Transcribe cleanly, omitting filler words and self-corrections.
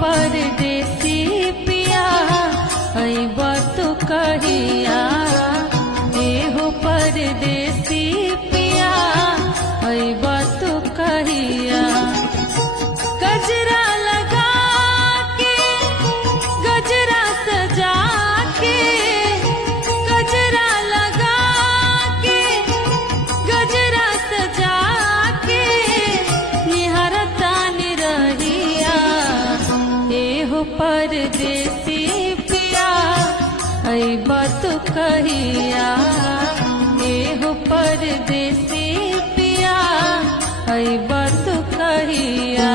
परदेसी पिया अइब तू कहिया एहो परदेसी पिया अइब तू कहिया गजरा लगा के गजरा सजा के गजरा लगा के गजरा सजा के निहरतान रहिया एहो परदेसी पिया अइब तू कहिया एहो परदेसी पिया अइब तू कहिया।